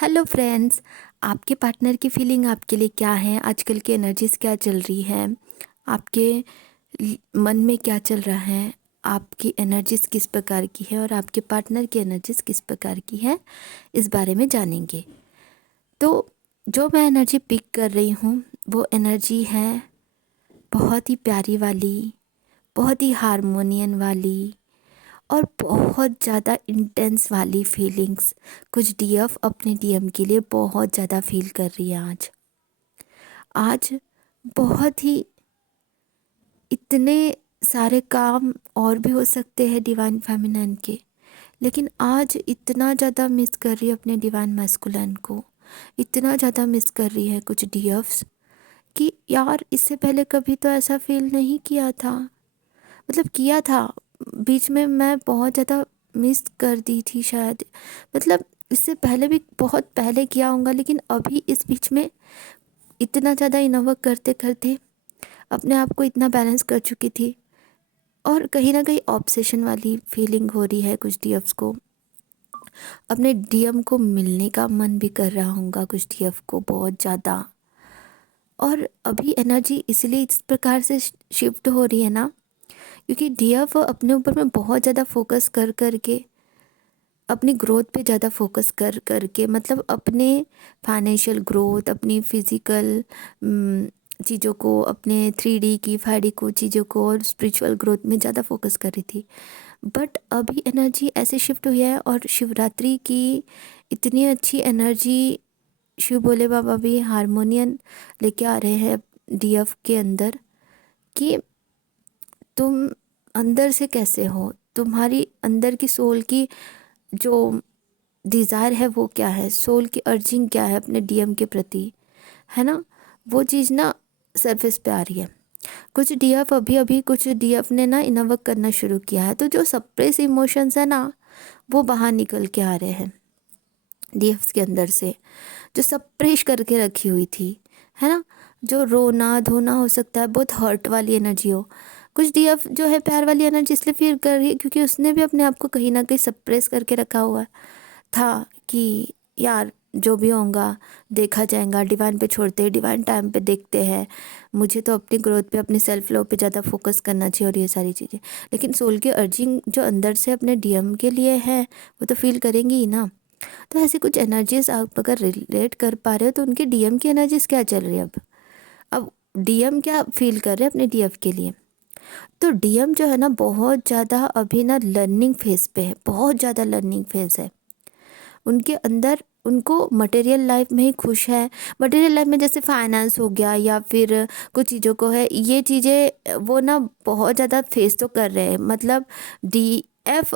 Hello friends. आपके partner की feeling आपके लिए क्या है? आजकल की एनर्जीज क्या चल रही है? आपके मन में क्या चल रहा है? आपकी एनर्जीज किस प्रकार की है और आपके पार्टनर की एनर्जीज किस प्रकार की है, इस बारे में जानेंगे। तो जो मैं एनर्जी पिक कर रही हूँ वो एनर्जी है बहुत ही प्यारी वाली, बहुत ही हारमोनियन वाली और बहुत ज़्यादा इंटेंस वाली फीलिंग्स। कुछ डीएफ अपने डीएम के लिए बहुत ज़्यादा फील कर रही है आज। आज बहुत ही इतने सारे काम और भी हो सकते हैं डिवाइन फेमिनिन के, लेकिन आज इतना ज़्यादा मिस कर रही है अपने डिवाइन मैस्कुलिन को। इतना ज़्यादा मिस कर रही है कुछ डीएफ्स कि यार इससे पहले कभी तो ऐसा फील नहीं किया था। मतलब किया था, बीच में मैं बहुत ज़्यादा मिस कर दी थी शायद। मतलब इससे पहले भी बहुत पहले किया होगा, लेकिन अभी इस बीच में इतना ज़्यादा इनर वर्क करते करते अपने आप को इतना बैलेंस कर चुकी थी। और कहीं ना कहीं ऑब्सेशन वाली फीलिंग हो रही है कुछ डीएफ्स को। अपने डीएम को मिलने का मन भी कर रहा होगा कुछ डीएफ को बहुत ज़्यादा। और अभी एनर्जी इसलिए इस प्रकार से शिफ्ट हो रही है ना, क्योंकि डीएफ अपने ऊपर में बहुत ज़्यादा फोकस कर करके, अपनी ग्रोथ पे ज़्यादा फोकस कर करके, मतलब अपने फाइनेंशियल ग्रोथ, अपनी फिज़िकल चीज़ों को, अपने 3D की 5D को चीज़ों को और स्पिरिचुअल ग्रोथ में ज़्यादा फोकस कर रही थी। बट अभी एनर्जी ऐसे शिफ्ट हुई है और शिवरात्रि की इतनी अच्छी एनर्जी शिव भोले बाबा भी हारमोनियन लेके आ रहे हैं डीएफ के अंदर कि तुम अंदर से कैसे हो, तुम्हारी अंदर की सोल की जो डिज़ायर है वो क्या है, सोल की अर्जिंग क्या है अपने डीएम के प्रति, है ना। वो चीज़ ना सरफेस पे आ रही है। कुछ डीएफ अभी अभी कुछ डीएफ ने ना इनर वर्क करना शुरू किया है, तो जो सप्रेस इमोशंस है ना वो बाहर निकल के आ रहे हैं डीएफ के अंदर से, जो सप्रेस करके रखी हुई थी, है ना। जो रोना धोना हो सकता है, बहुत हर्ट वाली एनर्जी हो। कुछ डीएफ जो है प्यार वाली एनर्जी इसलिए फील कर रही है क्योंकि उसने भी अपने आप को कहीं ना कहीं सप्रेस करके रखा हुआ था कि यार जो भी होगा देखा जाएगा, डिवाइन पे छोड़ते हैं, डिवाइन टाइम पे देखते हैं, मुझे तो अपनी ग्रोथ पे, अपनी सेल्फ लव पे ज़्यादा फोकस करना चाहिए और ये सारी चीज़ें। लेकिन सोल की अर्जिंग जो अंदर से अपने डीएम के लिए है वो तो फील करेंगी ही ना। तो ऐसी कुछ एनर्जीज आप अगर रिलेट कर पा रहे हो तो उनकी डीएम की एनर्जीज क्या चल रही है अब डीएम क्या फील कर रहे हैं अपने डीएफ के लिए। तो डीएम जो है ना बहुत ज़्यादा अभी ना लर्निंग फेज पे है, बहुत ज़्यादा लर्निंग फेज है उनके अंदर। उनको मटेरियल लाइफ में ही खुश है। मटेरियल लाइफ में जैसे फाइनेंस हो गया या फिर कुछ चीज़ों को है, ये चीज़ें वो ना बहुत ज़्यादा फेस तो कर रहे हैं। मतलब डीएफ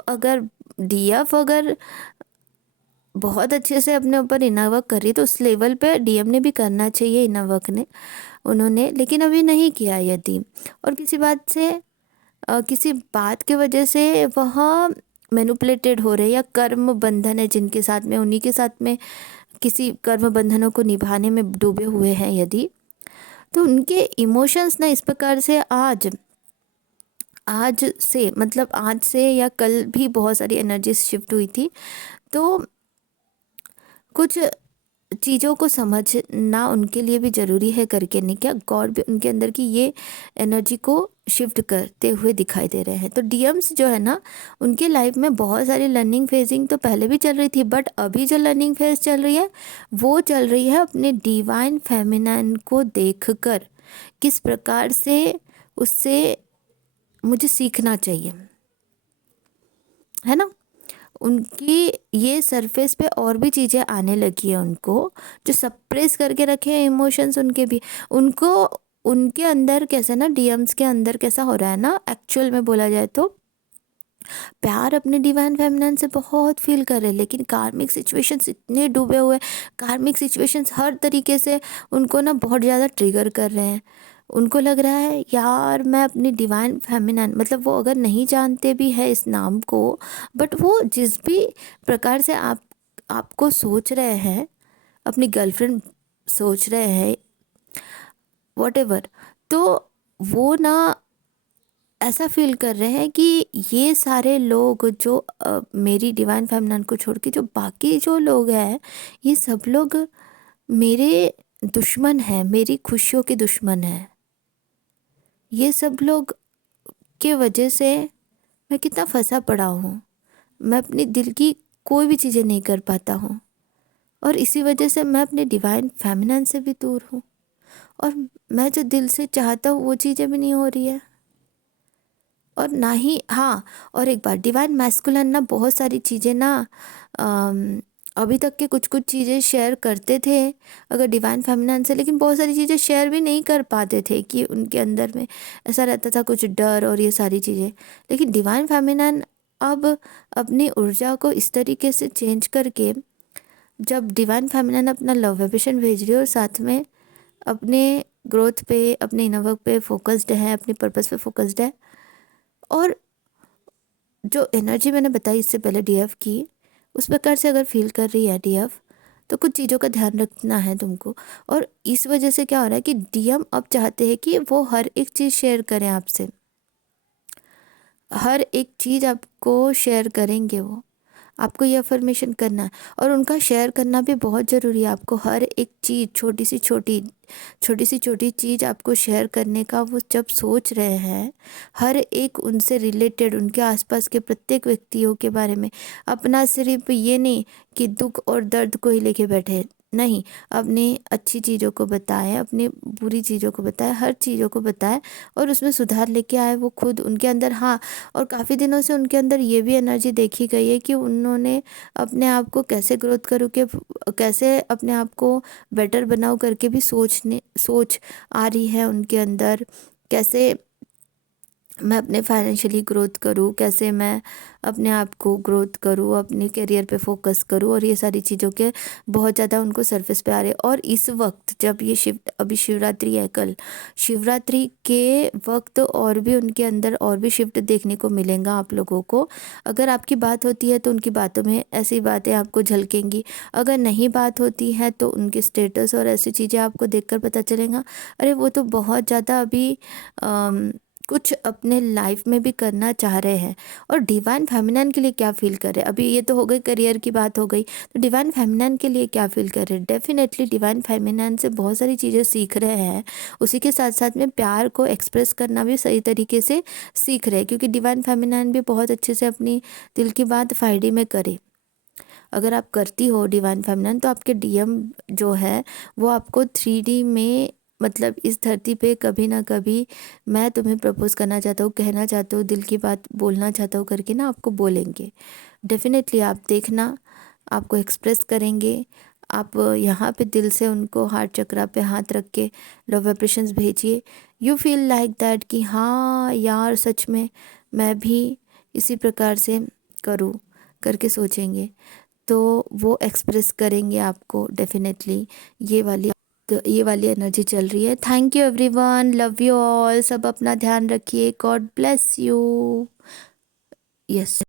अगर बहुत अच्छे से अपने ऊपर इनर वर्क कर रही तो उस लेवल पे डीएम ने भी करना चाहिए इनर वर्क ने उन्होंने, लेकिन अभी नहीं किया यदि। और किसी बात की वजह से वह मैनिपुलेटेड हो रहे, या कर्म बंधन है जिनके साथ में, उन्हीं के साथ में किसी कर्म बंधनों को निभाने में डूबे हुए हैं यदि, तो उनके इमोशंस ना इस प्रकार से आज आज से मतलब आज से या कल भी बहुत सारी एनर्जीज शिफ्ट हुई थी। तो कुछ चीज़ों को समझना उनके लिए भी ज़रूरी है करके नहीं क्या, गॉड भी उनके अंदर की ये एनर्जी को शिफ्ट करते हुए दिखाई दे रहे हैं। तो डीएम्स जो है ना उनके लाइफ में बहुत सारी लर्निंग फेजिंग तो पहले भी चल रही थी, बट अभी जो लर्निंग फेज चल रही है वो चल रही है अपने डिवाइन फेमिनाइन को देखकर, किस प्रकार से उससे मुझे सीखना चाहिए, है ना। उनकी ये सरफेस पे और भी चीज़ें आने लगी है उनको, जो सप्रेस करके रखे हैं इमोशंस उनके भी, उनको उनके अंदर कैसा ना, डीएम्स के अंदर कैसा हो रहा है ना, एक्चुअल में बोला जाए तो प्यार अपने डिवाइन फेमिनिन से बहुत फील कर रहे हैं, लेकिन कार्मिक सिचुएशंस इतने डूबे हुए, कार्मिक सिचुएशंस हर तरीके से उनको ना बहुत ज़्यादा ट्रिगर कर रहे हैं। उनको लग रहा है यार मैं अपनी डिवाइन फेमिनिन, मतलब वो अगर नहीं जानते भी है इस नाम को, बट वो जिस भी प्रकार से आपको सोच रहे हैं, अपनी गर्लफ्रेंड सोच रहे हैं, वॉट एवर, तो वो ना ऐसा फील कर रहे हैं कि ये सारे लोग जो मेरी डिवाइन फेमिनिन को छोड़ के जो बाकी जो लोग हैं, ये सब लोग मेरे दुश्मन हैं, मेरी खुशियों के दुश्मन हैं। ये सब लोग के वजह से मैं कितना फंसा पड़ा हूँ। मैं अपने दिल की कोई भी चीज़ें नहीं कर पाता हूँ, और इसी वजह से मैं अपने डिवाइन फेमिनिन से भी दूर हूँ, और मैं जो दिल से चाहता हूँ वो चीज़ें भी नहीं हो रही है। और ना ही, हाँ, और एक बात, डिवाइन मैस्कुलिन ना बहुत सारी चीज़ें ना अभी तक के कुछ कुछ चीज़ें शेयर करते थे अगर डिवाइन फेमिनिन से, लेकिन बहुत सारी चीज़ें शेयर भी नहीं कर पाते थे कि उनके अंदर में ऐसा रहता था कुछ डर और ये सारी चीज़ें। लेकिन डिवाइन फेमिनिन अब अपनी ऊर्जा को इस तरीके से चेंज करके, जब डिवाइन फेमिनिन अपना लव वाइब्रेशन भेज रही है और साथ में अपने ग्रोथ पे, अपने इनर वर्क पे फोकस्ड है, अपने पर्पस पे फोकस्ड है, और जो एनर्जी मैंने बताई इससे पहले डीएफ की, उस प्रकार से अगर फील कर रही है डीएफ, तो कुछ चीज़ों का ध्यान रखना है तुमको। और इस वजह से क्या हो रहा है कि डीएम अब चाहते हैं कि वो हर एक चीज़ शेयर करें आपसे, हर एक चीज़ आपको शेयर करेंगे वो। आपको ये अफर्मेशन करना है, और उनका शेयर करना भी बहुत ज़रूरी है। आपको हर एक चीज़, छोटी सी छोटी चीज़ आपको शेयर करने का वो जब सोच रहे हैं, हर एक उनसे रिलेटेड, उनके आसपास के प्रत्येक व्यक्तियों के बारे में, अपना सिर्फ ये नहीं कि दुख और दर्द को ही लेके बैठे, नहीं, अपनी अच्छी चीज़ों को बताएं, अपनी बुरी चीज़ों को बताएं, हर चीज़ों को बताएं, और उसमें सुधार लेके आए वो खुद उनके अंदर। हाँ, और काफ़ी दिनों से उनके अंदर ये भी एनर्जी देखी गई है कि उन्होंने अपने आप को कैसे ग्रोथ करूँ के, कैसे अपने आप को बेटर बनाऊँ करके भी सोच आ रही है उनके अंदर। कैसे मैं अपने फाइनेंशियली ग्रोथ करूँ, कैसे मैं अपने आप को ग्रोथ करूँ, अपने करियर पे फोकस करूँ, और ये सारी चीज़ों के बहुत ज़्यादा उनको सरफेस पे आ रहे हैं। और इस वक्त जब ये अभी शिवरात्रि है, कल शिवरात्रि के वक्त और भी उनके अंदर और भी शिफ्ट देखने को मिलेगा आप लोगों को। अगर आपकी बात होती है तो उनकी बातों में ऐसी बातें आपको झलकेंगी, अगर नहीं बात होती है तो उनके स्टेटस और ऐसी चीज़ें आपको देखकर पता चलेगा, अरे वो तो बहुत ज़्यादा अभी कुछ अपने लाइफ में भी करना चाह रहे हैं। और डिवाइन फेमिनिन के लिए क्या फील कर रहे हैं, अभी ये तो हो गई करियर की बात हो गई, तो डिवाइन फेमिनिन के लिए क्या फील कर रहे हैं। डेफिनेटली डिवाइन फेमिनिन से बहुत सारी चीज़ें सीख रहे हैं, उसी के साथ साथ में प्यार को एक्सप्रेस करना भी सही तरीके से सीख रहे हैं, क्योंकि डिवाइन फेमिनिन भी बहुत अच्छे से अपनी दिल की बात फ्राइडे में करे। अगर आप करती हो डिवाइन फेमिनिन, तो आपके डीएम जो है वो आपको 3D में, मतलब इस धरती पे कभी ना कभी मैं तुम्हें प्रपोज करना चाहता हूँ, कहना चाहता हूँ, दिल की बात बोलना चाहता हूँ करके ना आपको बोलेंगे। डेफिनेटली आप देखना, आपको एक्सप्रेस करेंगे। आप यहाँ पे दिल से उनको हार्ट चक्रा पे हाथ रख के लव वाइब्रेशंस भेजिए। यू फील लाइक दैट कि हाँ यार, सच में मैं भी इसी प्रकार से करूँ करके सोचेंगे, तो वो एक्सप्रेस करेंगे आपको डेफिनेटली। ये वाली, तो ये वाली एनर्जी चल रही है। Thank you everyone, love you all, सब अपना ध्यान रखिए, गॉड ब्लेस यू। यस।